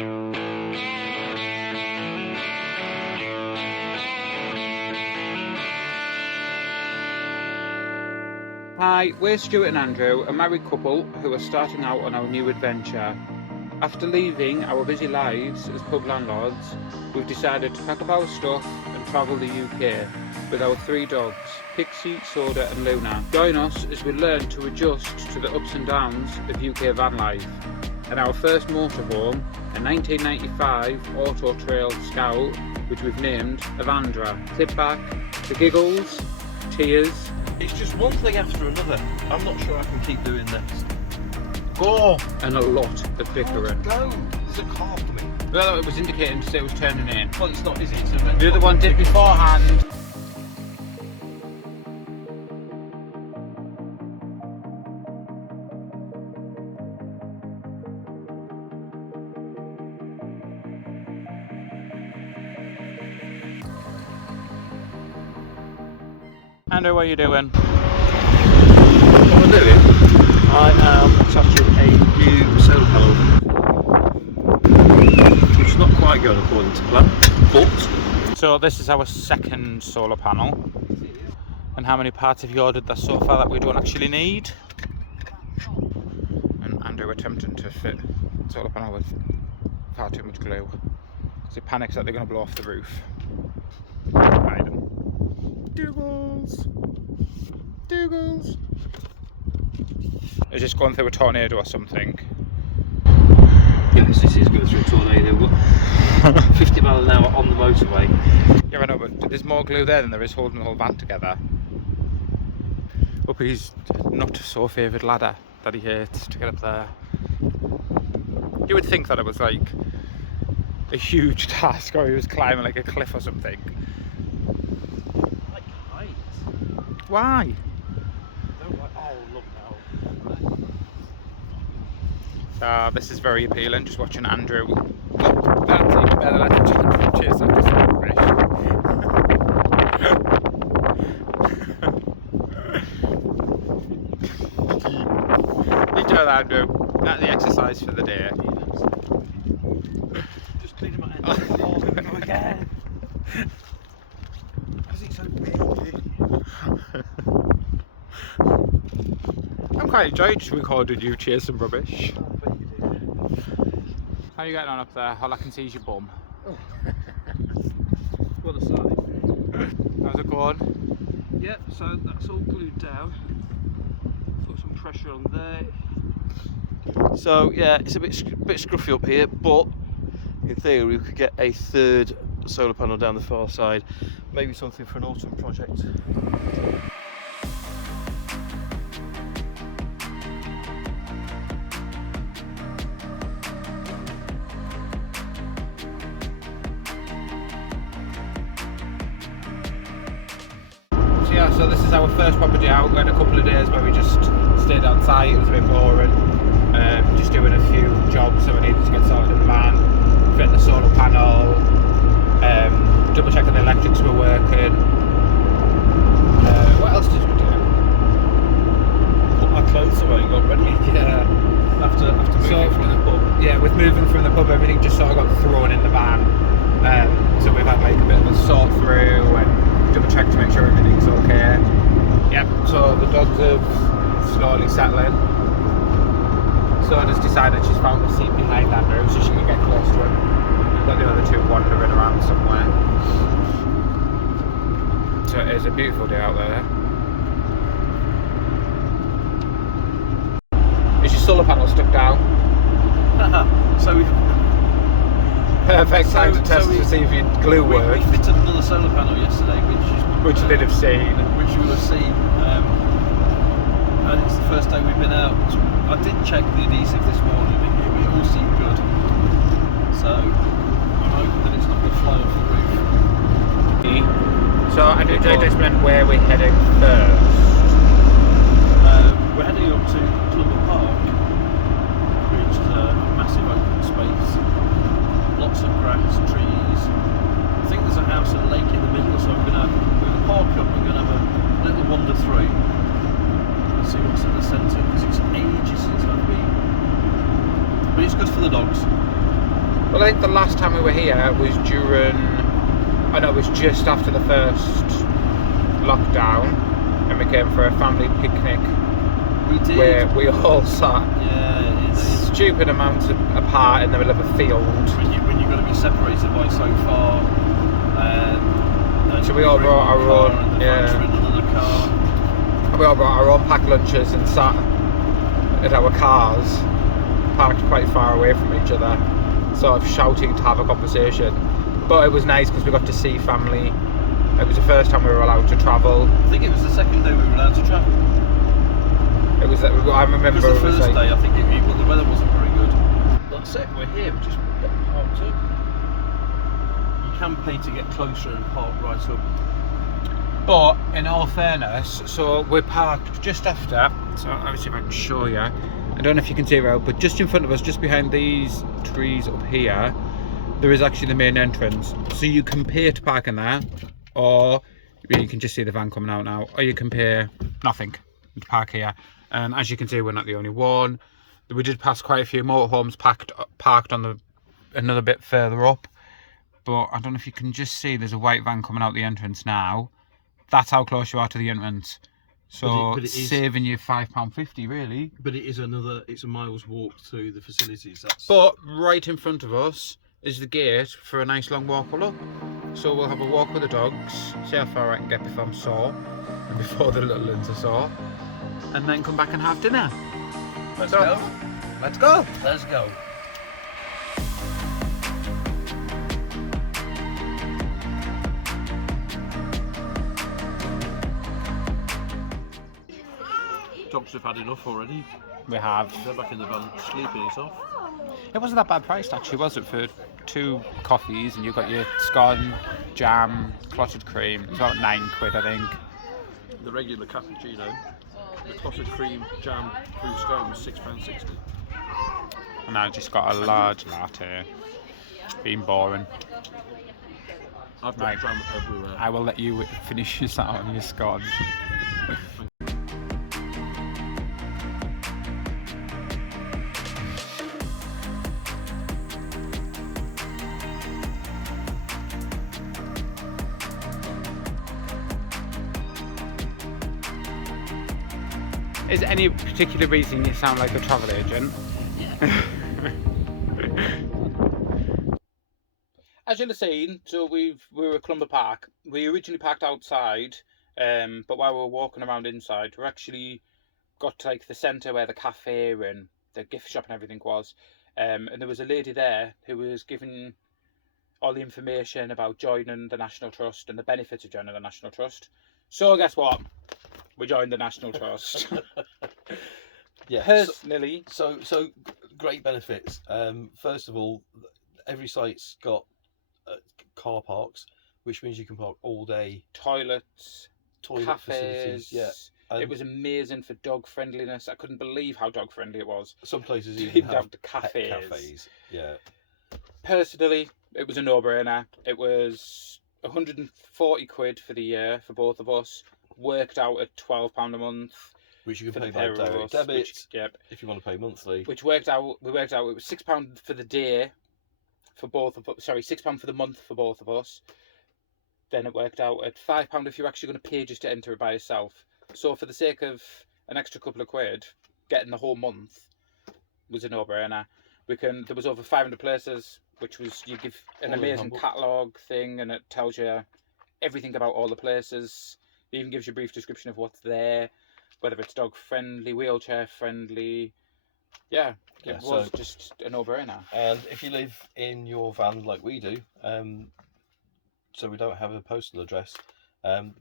Hi, we're Stuart and Andrew, a married couple who are starting out on our new adventure. After leaving our busy lives as pub landlords, we've decided to pack up our stuff and travel the UK with our 3 dogs, Pixie, Soda and Luna. Join us as we learn to adjust to the ups and downs of UK van life. And our first motorhome, a 1995 Auto Trail Scout, which we've named Avandra. Sit back, the giggles, tears. It's just one thing after another. I'm not sure I can keep doing this. Go! And a lot of bickering. Go! There's a car coming. Well, it was indicating to say it was turning in. Well, it's not, is it? The other one did beforehand. Andrew, what are you doing? What I'm doing? I am attaching a new solar panel, which is not quite going according to plan, but... So this is our second solar panel. And how many parts have you ordered there so far that we don't actually need? And Andrew attempting to fit the solar panel with far too much glue, because he panics that they're going to blow off the roof. Dougals! Dougals! It's just going through a tornado or something. Yes, this is going through a tornado. 50 miles an hour on the motorway. Yeah, I know, but there's more glue there than there is holding the whole van together. Up his not so favoured ladder that he hates to get up there. You would think that it was like a huge task, or he was climbing like a cliff or something. Why? This is very appealing, just watching Andrew. Oh, that's even better, let's chase after some rubbish. Enjoy that, Andrew. That's the exercise for the day. Just cleaning my head. Oh, go again. Why is it so big? I'm quite enjoying just recording you chasing rubbish. How are you getting on up there? All I can see is your bum. Oh. What a sight. How's it going? Yep, so that's all glued down. Put some pressure on there. So yeah, it's a bit scruffy up here, but in theory we could get a 3rd solar panel down the far side. Maybe something for an autumn project. So this is our first property out. We had a couple of days where we just stayed on site. It was a bit boring. Just doing a few jobs that we needed to get sorted in the van, fit the solar panel, double checking the electrics were working. What else did we do? Put my clothes away, got ready. Yeah. After moving from the pub. Yeah, with moving from the pub, everything just sort of got thrown in the van. So we've had like a bit of a sort through and double check to make sure everything's okay. Yep, so the dogs are slowly settling. Soda's decided she's found the seat behind Andrew so she can get close to him. We've got the other 2 wandering around somewhere. So it is a beautiful day out there. Is your solar panel stuck down? So we've... Perfect time to test to see if your glue works. We fitted another solar panel yesterday, which you did have seen. Which you will have seen. And it's the first day we've been out. I did check the adhesive this morning, it all seemed good. So I'm hoping that it's not going to fly off the roof. So Andrew, do you explain where we're heading first? We're heading up to Clumber Park, which is a massive open space. Lots of grass, trees. I think there's a house and a lake in the middle, so we're going to park up and we're going to have a little wander through and see what's in the centre, because it's ages since I've been. But it's good for the dogs. Well, I think the last time we were here was during, I know it was just after the first lockdown, and we came for a family picnic. We did. Where we all sat stupid amounts apart in the middle of a field. When you've got to be separated by so far. So we all brought our own, we all brought our own packed lunches and sat at our cars, parked quite far away from each other, sort of shouting to have a conversation. But it was nice because we got to see family. It was the first time we were allowed to travel. I think it was the second day we were allowed to travel. It was. I remember. Because the it was first like, day, I think the weather wasn't very good. That's it. We're here. We're just getting parked up. You can pay to get closer and park right up. But in all fairness, so we're parked just after. So let me see if I can show you. I don't know if you can see it out, but just in front of us, just behind these trees up here, there is actually the main entrance. So you can pay to park in there, or you can just see the van coming out now, or you can pay nothing to park here. As you can see, we're not the only one. We did pass quite a few motorhomes parked on another bit further up, but I don't know if you can just see there's a white van coming out the entrance now. That's how close you are to the entrance. So but it is saving you £5.50 really. But it's a mile's walk to the facilities. But right in front of us is the gate for a nice long walk up. So we'll have a walk with the dogs, see how far I can get before I'm sore, and before the little ones are sore, and then come back and have dinner. Let's go. Let's go. Let's go. Dogs have had enough already. We have. They're back in the van sleeping. It's off. It wasn't that bad priced actually, was it? For 2 coffees and you got your scone, jam, clotted cream. It's about £9, I think. The regular cappuccino, the clotted cream, jam, fruit scone was £6.60. And I just got a large latte. Being boring. I've got jam everywhere. I will let you finish that on your scone. Is there any particular reason you sound like a travel agent? Yeah. As you'll have seen, so we were at Clumber Park. We originally parked outside, but while we were walking around inside, we actually got to like the centre where the cafe and the gift shop and everything was. And there was a lady there who was giving all the information about joining the National Trust and the benefits of joining the National Trust. So guess what? We joined the National Trust. Yeah. Personally. So great benefits. First of all, every site's got car parks, which means you can park all day. Toilet cafes, facilities. Yeah. It was amazing for dog friendliness. I couldn't believe how dog friendly it was. Some places Even even have the cafes. Yeah. Personally, it was a no-brainer. It was £140 for the year for both of us. Worked out at £12 a month. Which you for can the pay pair by of direct us, debit. Yep. If you want to pay monthly. Which we worked out it was £6 for the day for both of us. Sorry, £6 for the month for both of us. Then it worked out at £5 if you're actually going to pay just to enter it by yourself. So for the sake of an extra couple of quid, getting the whole month was a no-brainer. There was over 500 places, which was, you give an amazing catalogue thing, and it tells you everything about all the places. It even gives you a brief description of what's there, whether it's dog friendly, wheelchair friendly. Yeah, it was just a no-brainer. And if you live in your van like we do, so we don't have a postal address,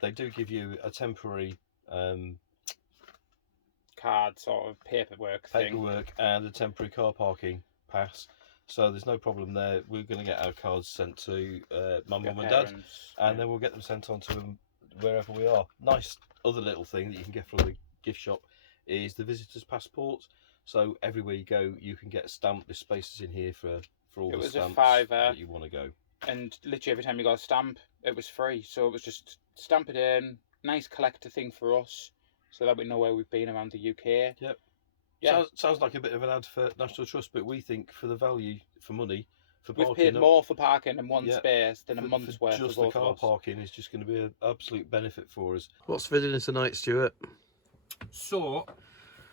they do give you a temporary card sort of paperwork and a temporary car parking pass. So there's no problem there. We're going to get our cards sent to my mum and dad, and then we'll get them sent on to them wherever we are. Nice other little thing that you can get from the gift shop is the visitor's passport. So everywhere you go, you can get a stamp. There's spaces in here for all the stamps that you want to go. And literally every time you got a stamp, it was free. So it was just stamp it in. Nice collector thing for us, so that we know where we've been around the UK. Yep. Yeah. Sounds like a bit of an ad for National Trust, but we think for the value for money, for We've parking. paid more for parking in one Yeah, space than a month's worth just for the both of car us. parking is just going to be an absolute benefit for us. What's for dinner tonight, Stuart? So,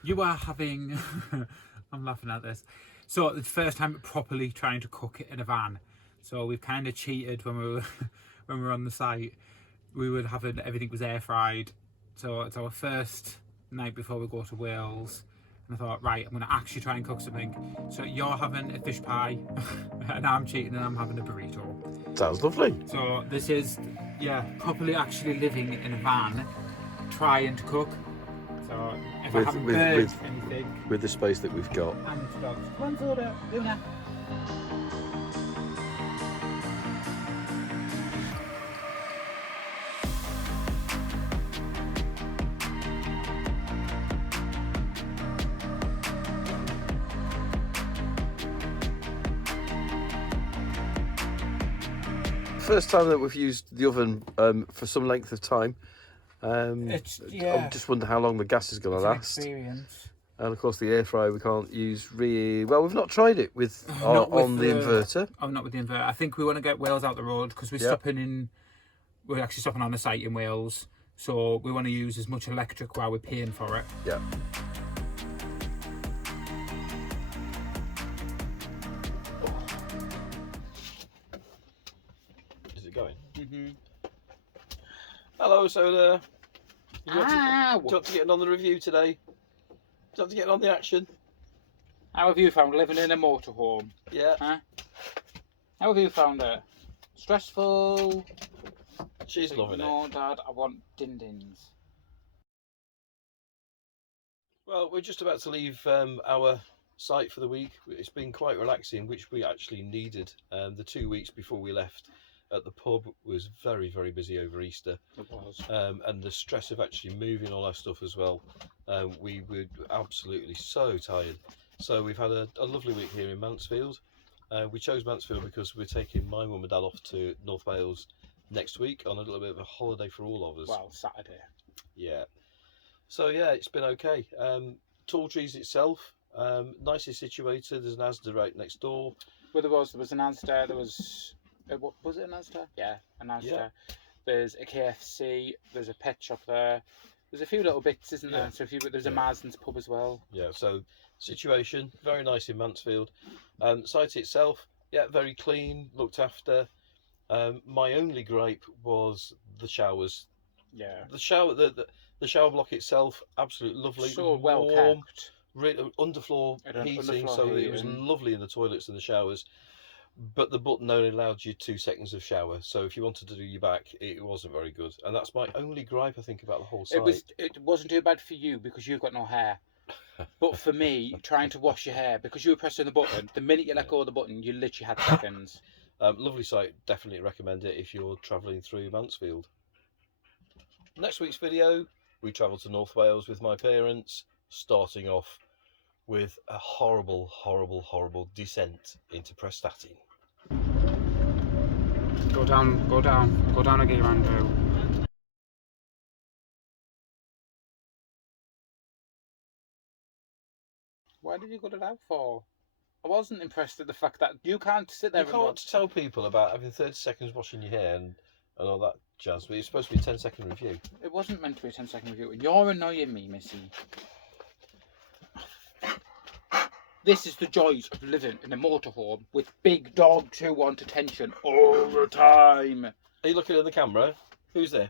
you are having... I'm laughing at this. So, the first time properly trying to cook it in a van. So, we've kind of cheated when we were when we were on the site. We were having... Everything was air fried. So, it's our first night before we go to Wales. And I thought, right, I'm going to actually try and cook something. So, you're having a fish pie. And I'm cheating and I'm having a burrito. Sounds lovely. So, this is, yeah, properly actually living in a van. Trying to cook. So if I haven't burnt anything, with the space that we've got. and dogs. Come on, Soda, Luna. First time that we've used the oven for some length of time. I just wonder how long the gas is going to last. Experience. And of course the air fryer we can't use really well. We've not tried it with on the inverter. Oh, not with the inverter. I think we want to get Wales out the road because we're stopping in. We're actually stopping on a site in Wales, so we want to use as much electric while we're paying for it. Yeah. Is it going? Mm-hmm. Hello, Soda. You Ah, got to get on the review today. You got to get on the action. how have you found living in a motorhome? Yeah. Huh? How have you found it? Stressful? She's loving it. No, Dad, I want din-dins. Well, we're just about to leave our site for the week. It's been quite relaxing, which we actually needed. The 2 weeks before we left at the pub was very, very busy over Easter. It was. And the stress of actually moving all our stuff as well. We were absolutely so tired. So we've had a lovely week here in Mansfield. We chose Mansfield because we're taking my mum and dad off to North Wales next week on a little bit of a holiday for all of us. Well, Saturday. Yeah. So yeah, it's been okay. Tall Trees itself, nicely situated. There's an Asda right next door. Well, there was an Asda. There was, what was it, an Asda? Yeah, an Asda. Yeah. There's a KFC. There's a pet shop there. There's a few little bits, isn't there? So there's a Marsden's pub as well. Yeah. So situation very nice in Mansfield. Site itself, yeah, very clean, looked after. My only gripe was the showers. Yeah. The shower block itself, absolutely lovely. So well warm, kept. Underfloor heating, underfloor so it was heating. lovely in the toilets and the showers. But the button only allowed you 2 seconds of shower, so if you wanted to do your back, it wasn't very good. And that's my only gripe, I think, about the whole site. It wasn't too bad for you because you've got no hair. But for me, trying to wash your hair, because you were pressing the button, the minute you let go of the button, you literally had seconds. Lovely site, definitely recommend it if you're travelling through Mansfield. Next week's video, we travel to North Wales with my parents, starting off with a horrible, horrible, horrible descent into Prestatyn. Go down again, Andrew. Why did you go to that for? I wasn't impressed at the fact that you can't sit there. You can't tell people about having 30 seconds washing your hair and all that jazz, but it's supposed to be a 10-second review. It wasn't meant to be a 10-second review, and you're annoying me, Missy. This is the joys of living in a motorhome with big dogs who want attention all the time. Are you looking at the camera? Who's there?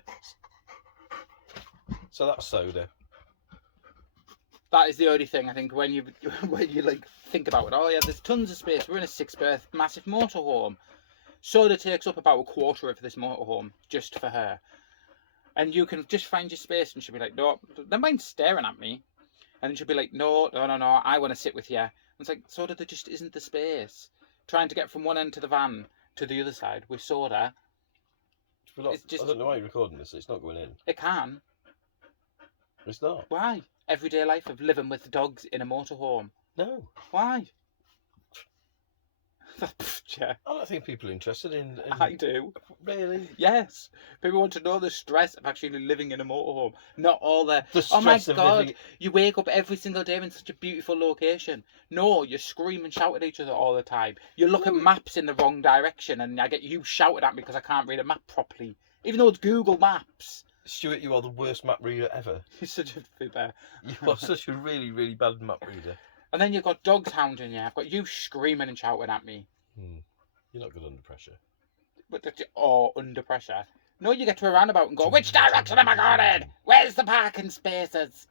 So that's Soda. That is the only thing I think when you like think about it. Oh yeah, there's tons of space. We're in a 6-berth massive motorhome. Soda takes up about a quarter of this motorhome just for her, and you can just find your space. And she'll be like, no, they mind staring at me, and then she'll be like, no, I want to sit with you. And it's like, Soda, there just isn't the space. Trying to get from one end of the van to the other side with Soda. I don't know why you're recording this. It's not going in. It can. It's not. Why? Everyday life of living with dogs in a motorhome. No. Why? Yeah, I don't think people are interested in I do. really. Yes, people want to know the stress of actually living in a motorhome, not all the The oh my stress of god, living. you wake up every single day in such a beautiful location. No, you scream and shout at each other all the time. You look at maps in the wrong direction, and I get you shouted at me because I can't read a map properly, even though it's Google Maps. Stuart, you are the worst map reader ever. You're such a fibber. You are such a really, really bad map reader. And then you've got dogs hounding you. I've got you screaming and shouting at me. You're not good under pressure. Or under pressure. No, you get to a roundabout and go, which direction am I going in? Where's the parking spaces?